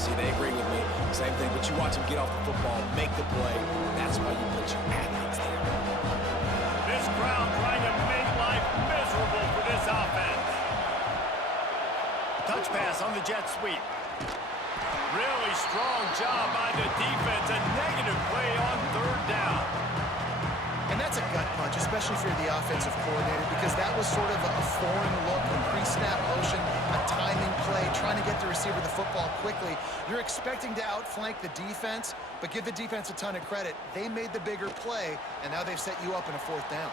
see, they agree with me. Same thing, but you watch them get off the football, make the play. That's why you put your athletes there. This crowd trying to make life miserable for this offense. Touch pass on the jet sweep. Really strong job by the defense. A negative play on third down. And that's a gut punch, especially if you're the offensive coordinator, because that was sort of a foreign look, a pre-snap motion, a timing play, trying to get the receiver the football quickly. You're expecting to outflank the defense, but give the defense a ton of credit. They made the bigger play, and now they've set you up in a fourth down.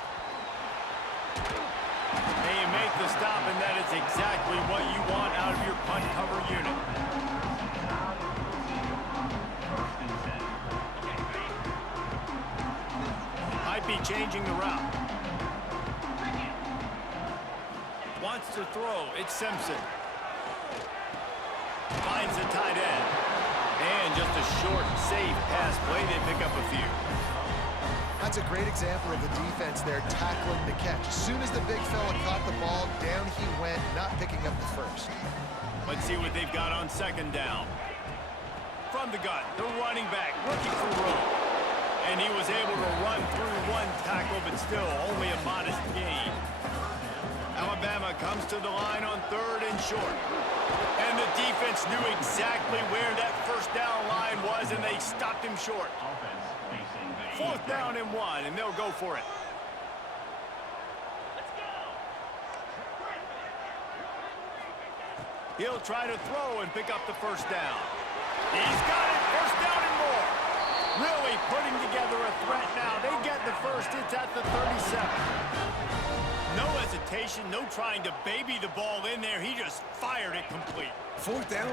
They make the stop, and that is exactly what you want out of your punt cover unit. Might be changing the route. Wants to throw. It's Simpson. Finds the tight end. And just a short, safe pass play. They pick up a few. That's a great example of the defense there tackling the catch. As soon as the big fella caught the ball, down he went, not picking up the first. Let's see what they've got on second down. From the gun, the running back, looking for room. And he was able to run through one tackle, but still only a modest gain. Alabama comes to the line on third and short. And the defense knew exactly where that first down line was, and they stopped him short. Fourth down and 1, and they'll go for it. He'll try to throw and pick up the first down. He's got it, first down and more. Really putting together a threat now. They get the first. It's at the 37. No hesitation, no trying to baby the ball in there. He just fired it complete. Fourth down,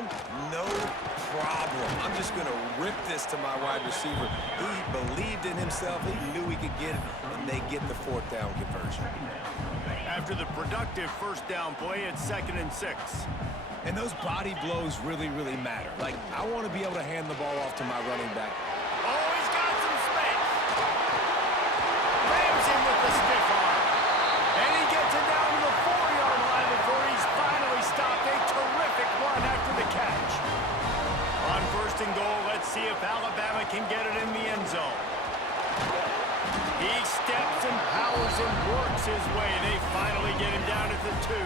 no problem. I'm just going to rip this to my wide receiver. He believed in himself. He knew he could get it, and they get the fourth down conversion. After the productive first down play, it's 2nd and 6. And those body blows really, really matter. Like, I want to be able to hand the ball off to my running back. Oh, he's got some space. Rams him with the stiff arm. And he gets it down to the 4-yard line before he's finally stopped. A terrific run after the catch. On first and goal, let's see if Alabama can get it in the end zone. He steps and powers and works his way. They finally get him down at the 2.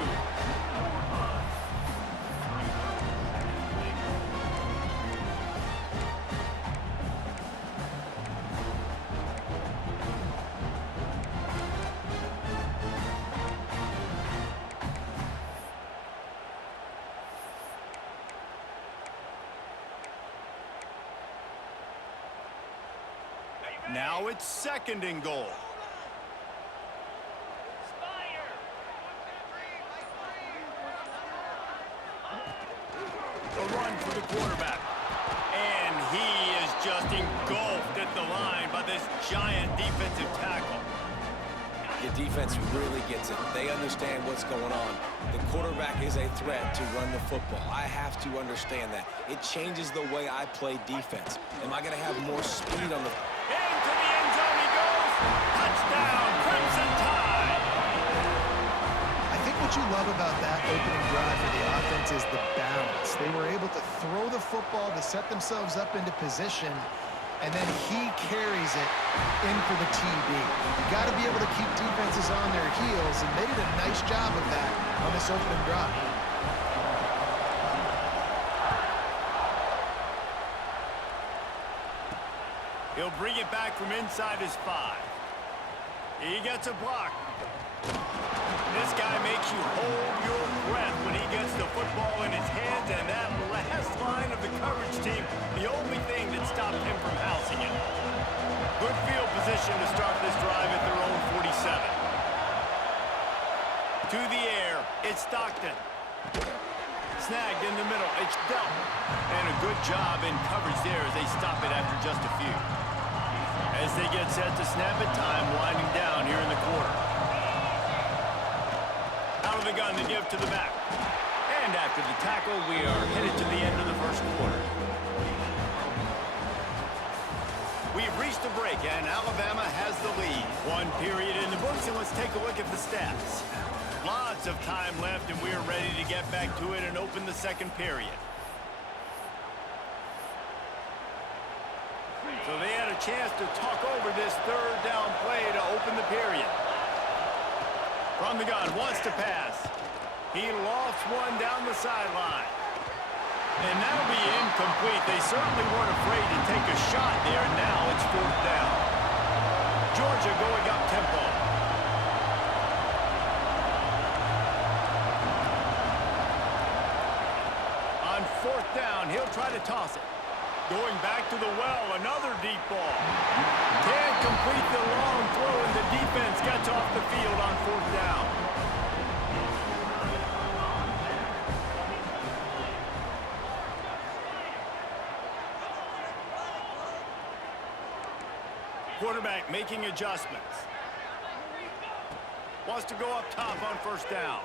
Now it's 2nd and goal. A run for the quarterback. And he is just engulfed at the line by this giant defensive tackle. The defense really gets it. They understand what's going on. The quarterback is a threat to run the football. I have to understand that. It changes the way I play defense. Am I going to have more speed on the... Into the end zone he goes. Touchdown, Crimson Tide. I think what you love about that opening drive for the offense is the balance. They were able to throw the football to set themselves up into position, and then he carries it in for the TD. You got to be able to keep defenses on their heels, and they did a nice job of that on this opening drive. He'll bring it back from inside his 5. He gets a block. This guy makes you hold your breath when he gets the football in his hands, and that last line of the coverage team, the only thing that stopped him from housing it. Good field position to start this drive at their own 47. To the air, it's Stockton. Snagged in the middle, it's Delp. And a good job in coverage there as they stop it after just a few. As they get set to snap it, time winding down here in the quarter. Out of the gun to give to the back. And after the tackle, we are headed to the end of the first quarter. We've reached the break, and Alabama has the lead. 1 period in the books, and let's take a look at the stats. Lots of time left, and we're ready to get back to it and open the second period. chance to talk over this third down play to open the period. From the gun, wants to pass. He lofts one down the sideline. And that'll be incomplete. They certainly weren't afraid to take a shot there, and now it's fourth down. Georgia going up tempo. On fourth down, he'll try to toss it. Going back to the well, another deep ball. Can't complete the long throw, and the defense gets off the field on fourth down. Quarterback making adjustments. Wants to go up top on first down.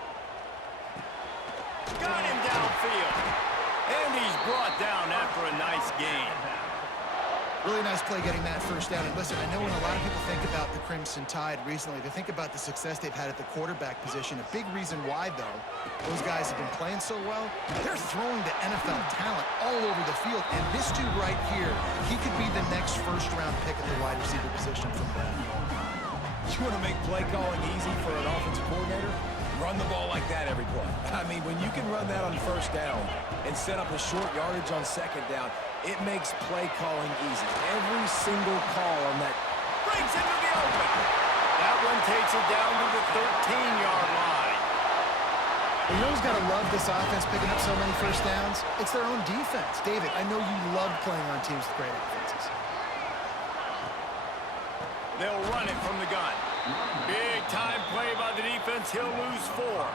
Got him downfield. And he's brought down after a nice gain. Really nice play getting that first down. And listen, I know when a lot of people think about the Crimson Tide recently, they think about the success they've had at the quarterback position. A big reason why, though, those guys have been playing so well, they're throwing to NFL talent all over the field. And this dude right here, he could be the next first-round pick at the wide receiver position from them. You want to make play calling easy for an offensive coordinator? Run the ball like that every play. I mean, when you can run that on first down and set up a short yardage on second down, it makes play calling easy. Every single call on that Brings into the open. That one takes it down to the 13-yard line. You know who's got to love this offense picking up so many first downs? It's their own defense. David, I know you love playing on teams with great offenses. They'll run it from the gun. Big time play by the defense. He'll lose 4.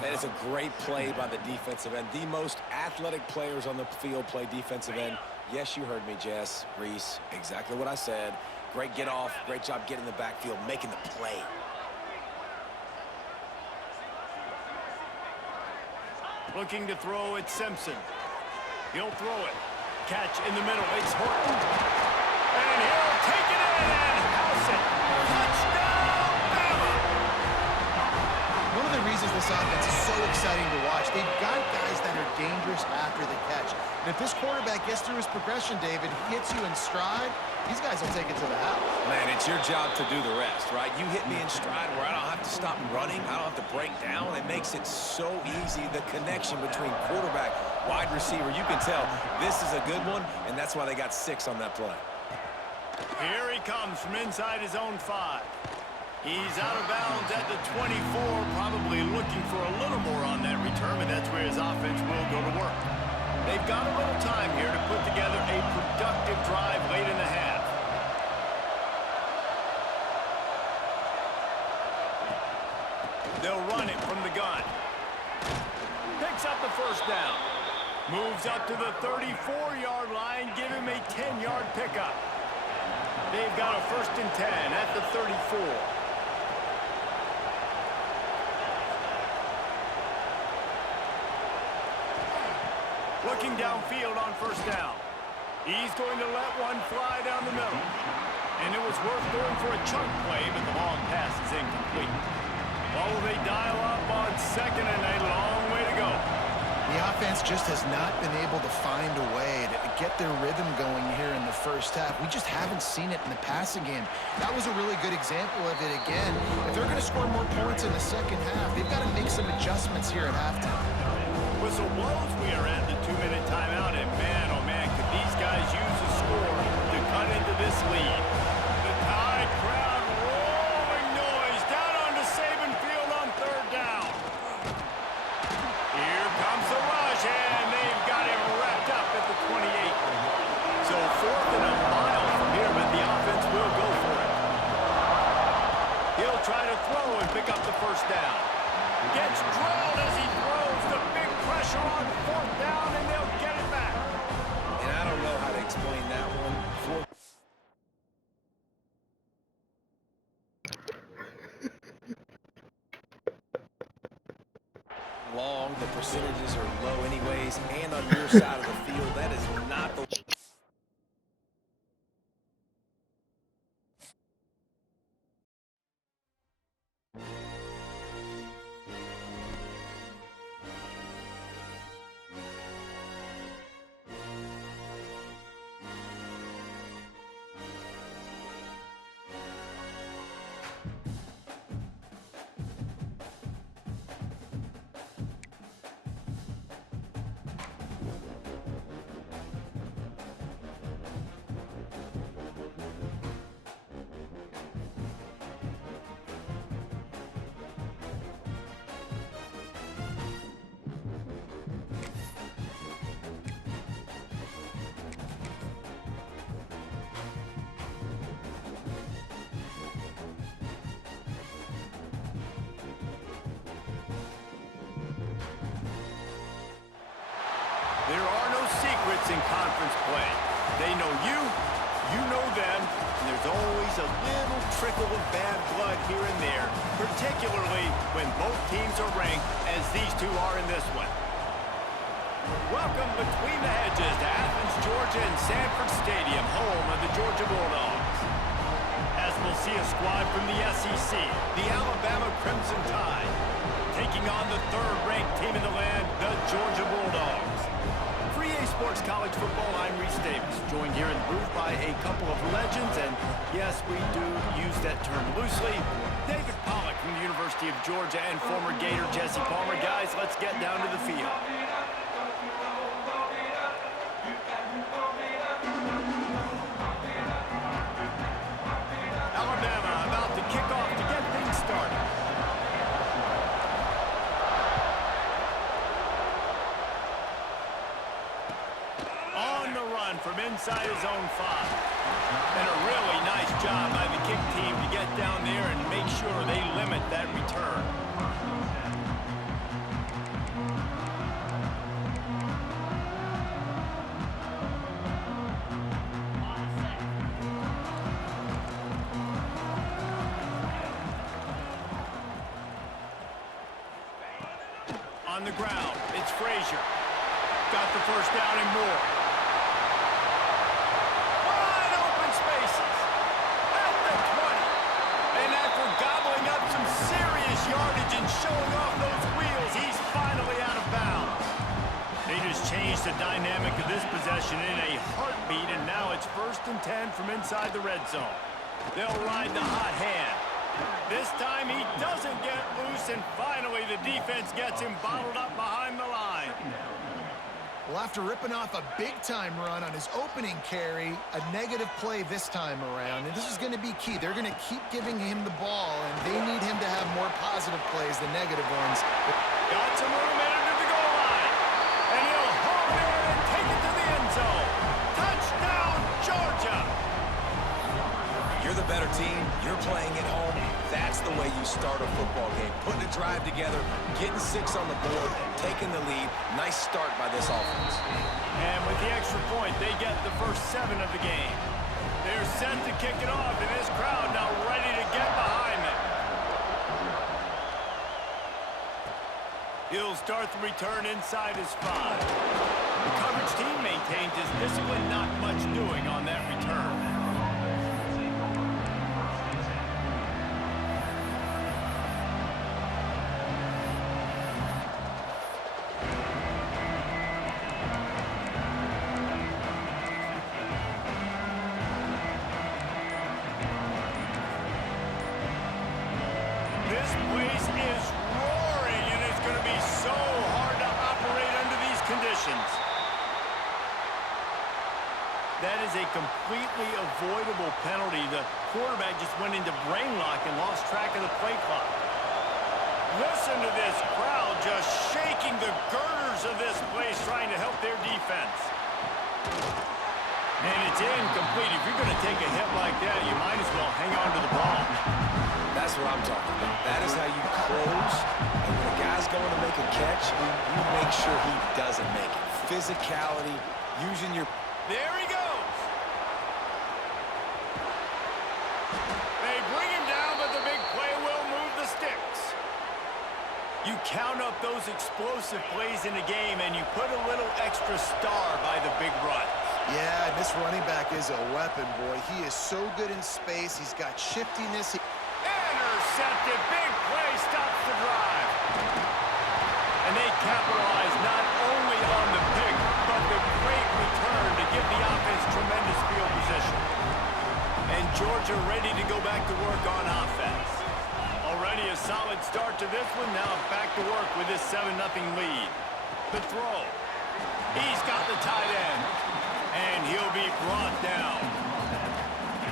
That is a great play by the defensive end. The most athletic players on the field play defensive end. Yes, you heard me, Jess, Reese. Exactly what I said. Great get off. Great job getting in the backfield, making the play. Looking to throw it, Simpson. He'll throw it. Catch in the middle. It's Horton. And he'll take it in and house it. Touchdown, Bama! One of the reasons this offense is so exciting to watch, they've got guys that are dangerous after the catch. And if this quarterback gets through his progression, David, hits you in stride, these guys will take it to the house. Man, it's your job to do the rest, right? You hit me in stride where I don't have to stop running. I don't have to break down. It makes it so easy, the connection between quarterback, wide receiver. You can tell this is a good one, and that's why they got 6 on that play. Here he comes from inside his own 5. He's out of bounds at the 24, probably looking for a little more on that return, and that's where his offense will go to work. They've got a little time here to put together a productive drive late in the half. They'll run it from the gun. Picks up the first down. Moves up to the 34-yard line, give him a 10-yard pickup. They've got a 1st and 10 at the 34. Looking downfield on first down. He's going to let one fly down the middle. And it was worth going for a chunk play, but the long pass is incomplete. Oh, they dial up on second and a long way to go. The offense just has not been able to find a way to get their rhythm going here in the first half. We just haven't seen it in the passing game. That was a really good example of it again. If they're going to score more points in the second half, they've got to make some adjustments here at halftime. Whistle blows, we are at the 2-minute timeout, and man, oh man, could these guys use a score to cut into this lead. The Tide crowd roaring noise down onto Saban Field on third down. Here comes the rush, and they've got him wrapped up at the 28. So 4th and a mile from here, but the offense will go for it. He'll try to throw and pick up the first down. Gets drilled as he throws. The big pressure on 4th down, and they'll get it back. And I don't know how to explain that one. Long, the percentages are low anyways, and on your side of the field, that is not the... There are no secrets in conference play. They know you, you know them, and there's always a little trickle of bad blood here and there, particularly when both teams are ranked as these two are in this one. Welcome between the hedges to Athens, Georgia and Sanford Stadium, home of the Georgia Bulldogs. As we'll see a squad from the SEC, the Alabama Crimson Tide, taking on the third-ranked team in the land, the Georgia Bulldogs. For EA Sports College Football, I'm Reese Davis, joined here in the booth by a couple of legends, and yes, we do use that term loosely. David Pollack from the University of Georgia and former Gator Jesse Palmer. Guys, let's get down to the field. Alabama about to kick off to get things started. On the run from inside his own 5. And a really nice job by the kick team to get down there and make sure they limit that return. On the ground, it's Frazier. Got the first down and more. Wide open spaces at the 20. And after gobbling up some serious yardage and showing off those wheels, he's finally out of bounds. They just changed the dynamic of this possession in a heartbeat, and now it's 1st and 10 from inside the red zone. They'll ride the hot hand. This time he doesn't get loose, and finally the defense gets him bottled up behind the line. Well, after ripping off a big-time run on his opening carry, a negative play this time around, and this is going to be key. They're going to keep giving him the ball, and they need him to have more positive plays than negative ones. Got some room into the goal line, and he'll hold there and take it to the end zone. Touchdown, Georgia! You're the better team. You're playing at home. That's the way you start a football game. Putting a drive together, getting 6 on the board, taking the lead. Nice start by this offense. And with the extra point, they get the first 7 of the game. They're set to kick it off, and this crowd now ready to get behind them. He'll start the return inside his 5. The coverage team maintains his discipline, not much doing on that return. This place is roaring, and it's going to be so hard to operate under these conditions. That is a completely avoidable penalty. The quarterback just went into brain lock and lost track of the play clock. Listen to this crowd just shaking the girders of this place, trying to help their defense. And it's incomplete. If you're going to take a hit like that, you might as well hang on to the ball. That's what I'm talking about. That is how you close. And when a guy's going to make a catch, you make sure he doesn't make it. Physicality, using your... There he goes. They bring him down, but the big play will move the sticks. You count up those explosive plays in a game, and you put a little extra star by the big run. Yeah, this running back is a weapon, boy. He is so good in space. He's got shiftiness. Intercepted. Big play stops the drive. And they capitalize not only on the pick, but the great return to give the offense tremendous field position. And Georgia ready to go back to work on offense. Already a solid start to this one. Now back to work with this 7-0 lead. The throw. He's got the tight end. And he'll be brought down.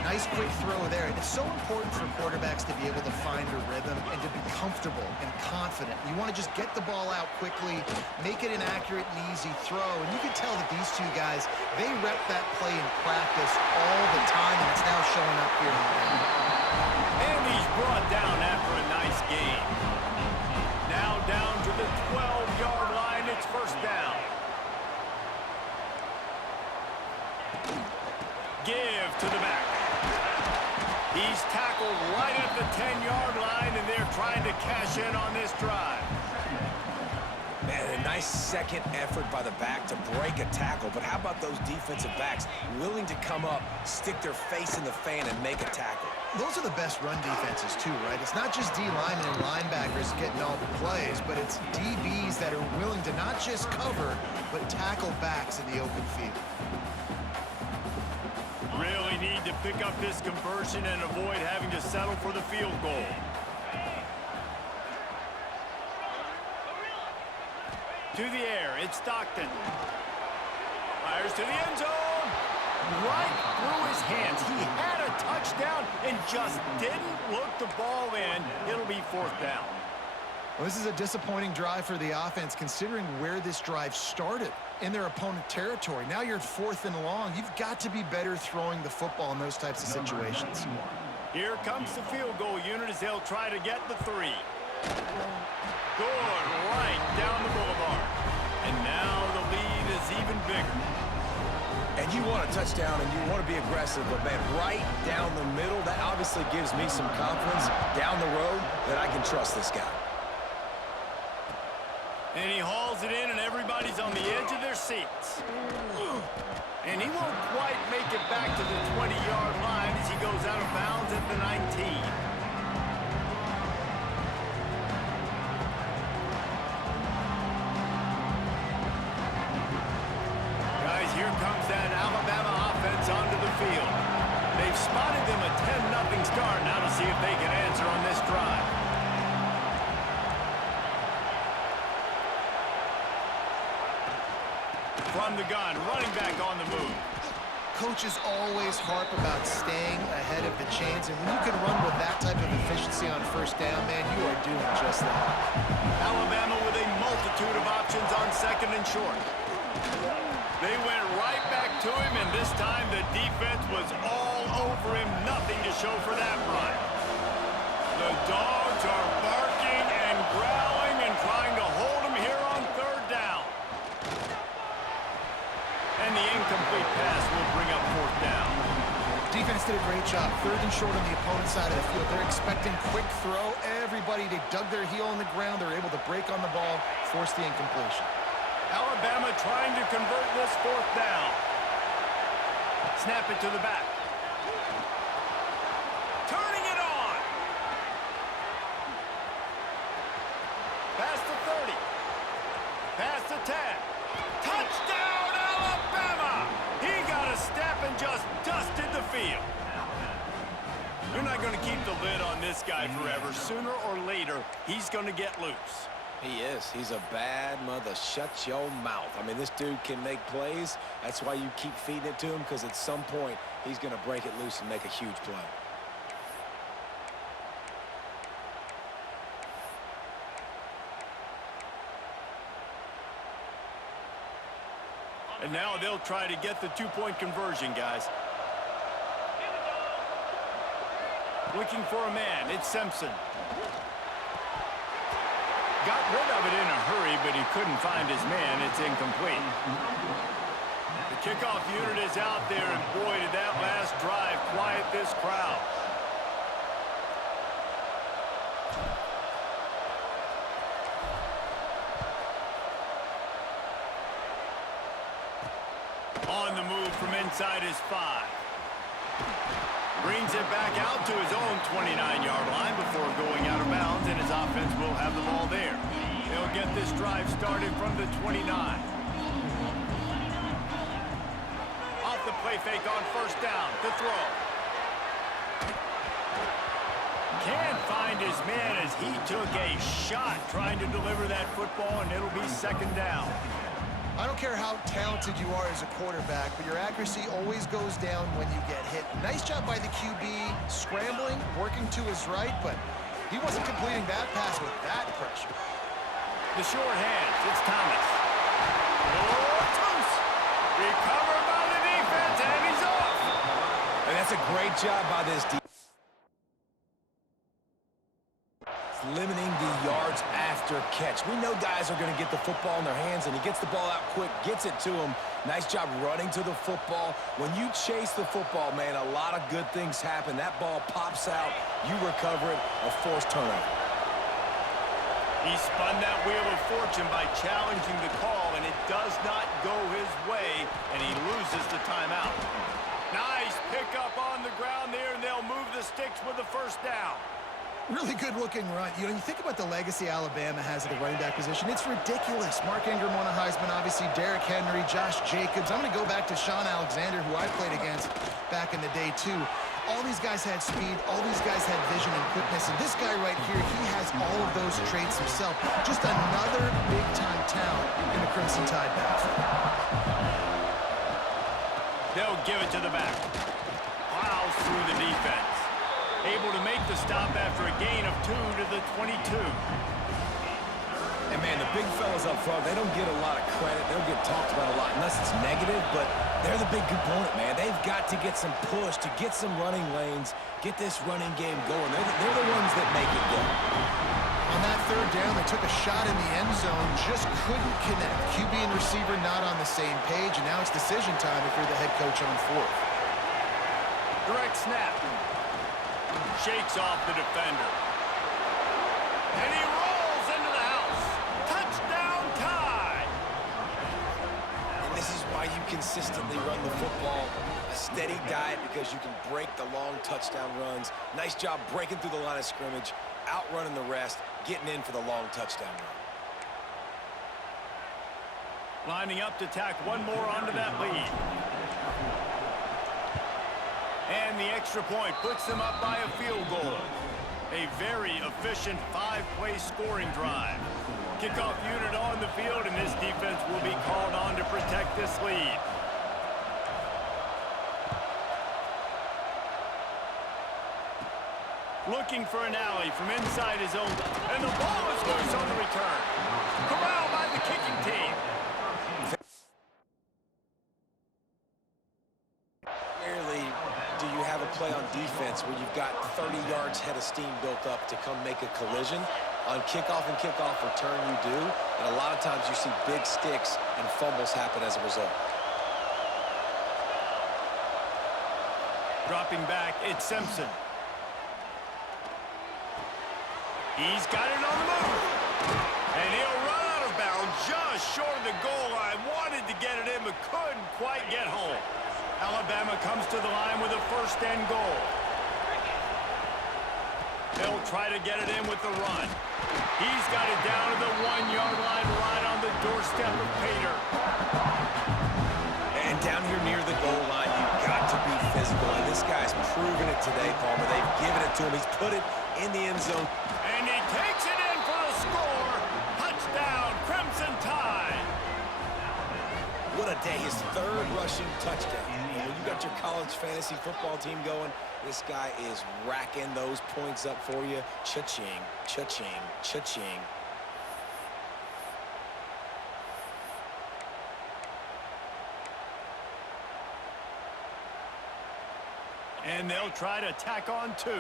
Nice quick throw there. And it's so important for quarterbacks to be able to find a rhythm and to be comfortable and confident. You want to just get the ball out quickly, make it an accurate and easy throw. And you can tell that these two guys, they rep that play in practice all the time, and it's now showing up here. And he's brought down after a nice gain. Now down to the 12-yard line. It's 1st down. Give to the back. He's tackled right at the 10-yard line, and they're trying to cash in on this drive. Man, a nice second effort by the back to break a tackle. But how about those defensive backs willing to come up, stick their face in the fan, and make a tackle? Those are the best run defenses too, right? It's not just D linemen and linebackers getting all the plays, but it's DBs that are willing to not just cover, but tackle backs in the open field. Really need to pick up this conversion and avoid having to settle for the field goal. To the air, it's Stockton. Fires to the end zone. Right through his hands. He had a touchdown and just didn't look the ball in. It'll be fourth down. Well, this is a disappointing drive for the offense, considering where this drive started in their opponent territory. Now you're at 4th and long. You've got to be better throwing the football in those types of situations. Here comes the field goal unit as they'll try to get the 3. Good, right down the boulevard. And now the lead is even bigger. And you want a touchdown and you want to be aggressive, but man, right down the middle, that obviously gives me some confidence down the road that I can trust this guy. And he hauls it in, and everybody's on the edge of their seats. And he won't quite make it back to the 20-yard line as he goes out of bounds at the 19. Guys, here comes that Alabama offense onto the field. They've spotted them a 10-0 start. Now to see if they can answer on this drive. From the gun, running back on the move. Coaches always harp about staying ahead of the chains, and when you can run with that type of efficiency on first down, man, you are doing just that. Alabama with a multitude of options on second and short. They went right back to him, and this time the defense was all over him. Nothing to show for that run. The dogs are barking and growling and trying to hold him here on third down. And the incomplete pass will bring up fourth down. Defense did a great job. 3rd and short on the opponent's side of the field. They're expecting quick throw. Everybody, they dug their heel in the ground. They're able to break on the ball, force the incompletion. Alabama trying to convert this fourth down. Snap it to the back. Turning it on. Past the 30. Past the 10. Touchdown, Alabama! He got a step and just dusted the field. You're not going to keep the lid on this guy forever. Sooner or later, he's going to get loose. He is. He's a bad mother. Shut your mouth. I mean, this dude can make plays. That's why you keep feeding it to him, because at some point, he's going to break it loose and make a huge play. And now they'll try to get the two-point conversion, guys. Looking for a man. It's Simpson. Got rid of it in a hurry, but he couldn't find his man. It's incomplete. The kickoff unit is out there, and boy, did that last drive quiet this crowd. On the move from inside his 5. Brings it back out to his own 29-yard line before going out of bounds, and his offense will have the ball there. They'll get this drive started from the 29. Off the play fake on first down to throw. Can't find his man as he took a shot trying to deliver that football, and it'll be second down. I don't care how talented you are as a quarterback, but your accuracy always goes down when you get hit. Nice job by the QB, scrambling, working to his right, but he wasn't completing that pass with that pressure. The short hands, it's Thomas. Oh, Toos! Recovered by the defense, and he's off! And that's a great job by this defense. Limiting the yards after catch. We know guys are going to get the football in their hands, and he gets the ball out quick, gets it to him. Nice job running to the football. When you chase the football, man, a lot of good things happen. That ball pops out, you recover it, a forced turnover. He spun that wheel of fortune by challenging the call, and it does not go his way, and he loses the timeout. Nice pickup on the ground there, and they'll move the sticks with the first down. Really good-looking run. You know, you think about the legacy Alabama has at the running back position. It's ridiculous. Mark Ingram won a Heisman, obviously. Derrick Henry, Josh Jacobs. I'm going to go back to Sean Alexander, who I played against back in the day, too. All these guys had speed. All these guys had vision and quickness. And this guy right here, he has all of those traits himself. Just another big-time talent in the Crimson Tide backfield. They'll give it to the back. Plows through the defense. Able to make the stop after a gain of 2 to the 22. And, man, the big fellas up front, they don't get a lot of credit. They don't get talked about a lot unless it's negative, but they're the big component, man. They've got to get some push, to get some running lanes, get this running game going. They're the ones that make it go. On that third down, they took a shot in the end zone, just couldn't connect. QB and receiver not on the same page, and now it's decision time if you're the head coach on fourth. Direct snap. Shakes off the defender. And he rolls into the house. Touchdown Tide! And this is why you consistently run the football. A steady diet because you can break the long touchdown runs. Nice job breaking through the line of scrimmage, outrunning the rest, getting in for the long touchdown run. Lining up to tack one more onto that lead. And the extra point puts them up by a field goal. A very efficient 5-play scoring drive. Kickoff unit on the field, and this defense will be called on to protect this lead. Looking for an alley from inside his own. And the ball is loose on the return. Corralled by the kicking team. Rarely do you have a play on defense where you've got 30 yards head of steam built up to come make a collision. On kickoff and kickoff return you do, and a lot of times you see big sticks and fumbles happen as a result. Dropping back, it's Simpson. He's got it on the move. And he'll run out of bounds just short of the goal line. Wanted to get it in, but couldn't quite get home. Alabama comes to the line with a first and goal. They'll try to get it in with the run. He's got it down to the 1-yard line right on the doorstep of Pater. And down here near the goal line, you've got to be physical. And this guy's proven it today, Palmer. They've given it to him. He's put it in the end zone. And he takes it in for the score. Touchdown, Crimson Tide. What a day. His third rushing touchdown. When you got your college fantasy football team going, this guy is racking those points up for you. Cha-ching, cha-ching, cha-ching. And they'll try to tack on 2.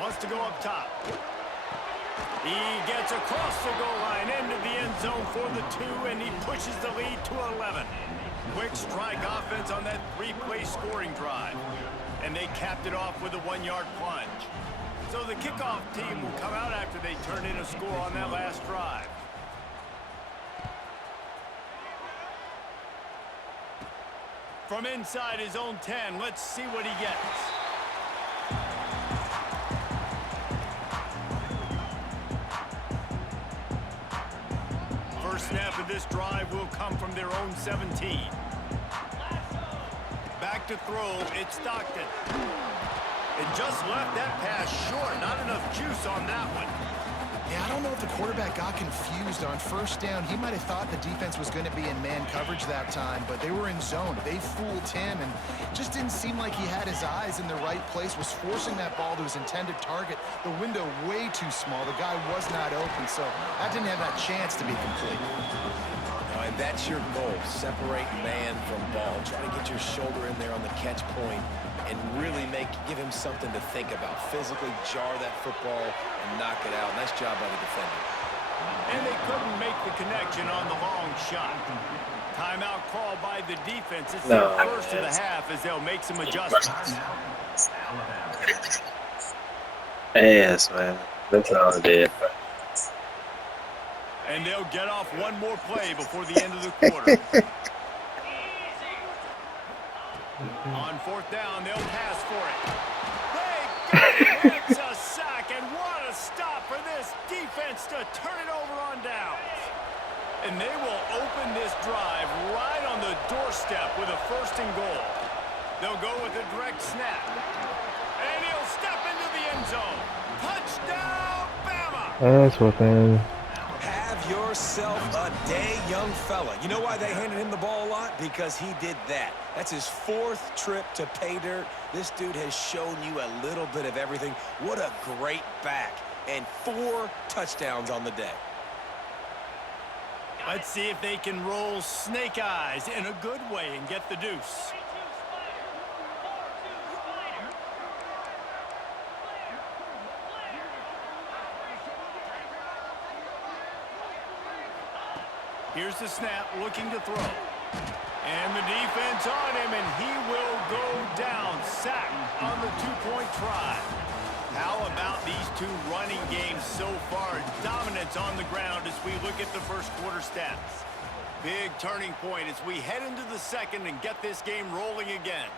Wants to go up top. He gets across the goal line into the end zone for the 2, and he pushes the lead to 11. Quick strike offense on that 3-play scoring drive. And they capped it off with a 1-yard plunge. So the kickoff team will come out after they turn in a score on that last drive. From inside his own 10, let's see what he gets. First snap of this drive will come from their own 17. Back to throw, it's Stockton. It just left that pass short. Not enough juice on that one. Yeah, I don't don't know if the quarterback got confused on first down. He might have thought the defense was going to be in man coverage that time, but they were in zone. They fooled him and just didn't seem like he had his eyes in the right place, was forcing that ball to his intended target. The window way too small. The guy was not open, so that didn't have that chance to be complete. And that's your goal, separate man from ball. Try to get your shoulder in there on the catch point and really give him something to think about. Physically jar that football and knock it out. Nice job by the defender. And they couldn't make the connection on the long shot. Timeout call by the defense. It's the first of the half as they'll make some adjustments. Yes, man. That's all it did. And they'll get off one more play before the end of the quarter. On fourth down, they'll pass for it. They got it. It's a sack, and what a stop for this defense to turn it over on downs. And they will open this drive right on the doorstep with a 1st and goal. They'll go with a direct snap. And he'll step into the end zone. Touchdown, Bama! That's what then. Have yourself a day, young fella. You know why they handed him the ball a lot? Because he did that. That's his 4th trip to pay dirt. This dude has shown you a little bit of everything. What a great back. And 4 touchdowns on the day. Let's see if they can roll snake eyes in a good way and get the deuce. Here's the snap, looking to throw. And the defense on him, and he will go down. Sack on the 2-point try. How about these two running games so far? Dominance on the ground as we look at the first quarter stats. Big turning point as we head into the second and get this game rolling again.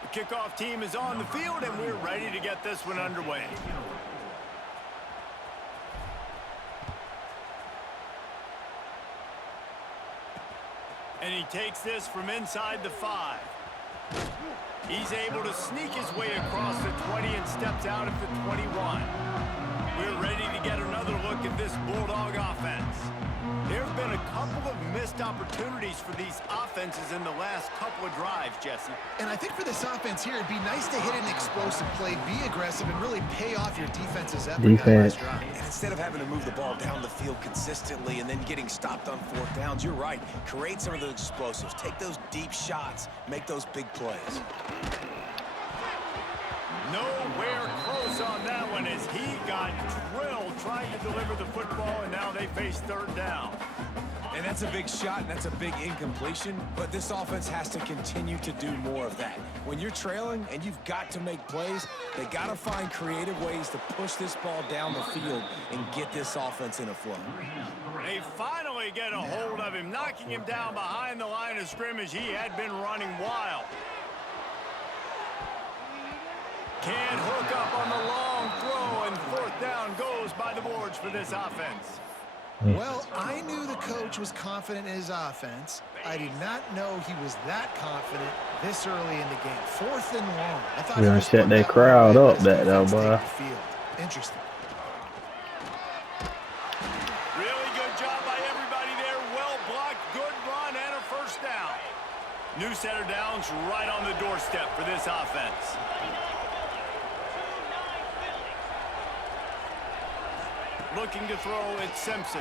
The kickoff team is on the field, and we're ready to get this one underway. And he takes this from inside the 5. He's able to sneak his way across the 20 and steps out at the 21. We're ready to get another look at this Bulldog offense. There have been a couple of missed opportunities for these offenses in the last couple of drives, Jesse. And I think for this offense here, it'd be nice to hit an explosive play, be aggressive, and really pay off your defense's effort. Defense. And instead of having to move the ball down the field consistently and then getting stopped on 4th downs, you're right. Create some of those explosives. Take those deep shots. Make those big plays. Nowhere close on that one as he got drilled trying to deliver the football, and now they face 3rd down. And that's a big shot, and that's a big incompletion, but this offense has to continue to do more of that. When you're trailing and you've got to make plays, they got to find creative ways to push this ball down the field and get this offense in a flow. They finally get a hold of him, knocking him down behind the line of scrimmage. He had been running wild. Can't hook up on the long throw, and 4th down goes by the boards for this offense. Well, I knew the coach was confident in his offense. I did not know he was that confident this early in the game. 4th and long. I thought We're gonna shut that crowd up, that though, boy. Interesting. Really good job by everybody there. Well blocked, good run, and a 1st down. New center downs right on the doorstep for this offense. Looking to throw, it's Simpson.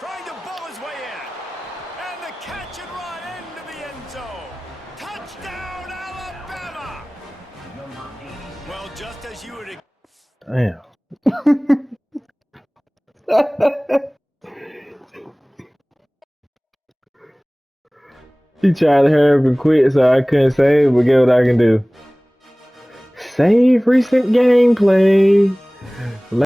Trying to bull his way in. And the catch and run into the end zone. Touchdown, Alabama! Well, just as you would... Damn. He tried to hurry up and quit, so I couldn't save, but get what I can do. Save recent gameplay.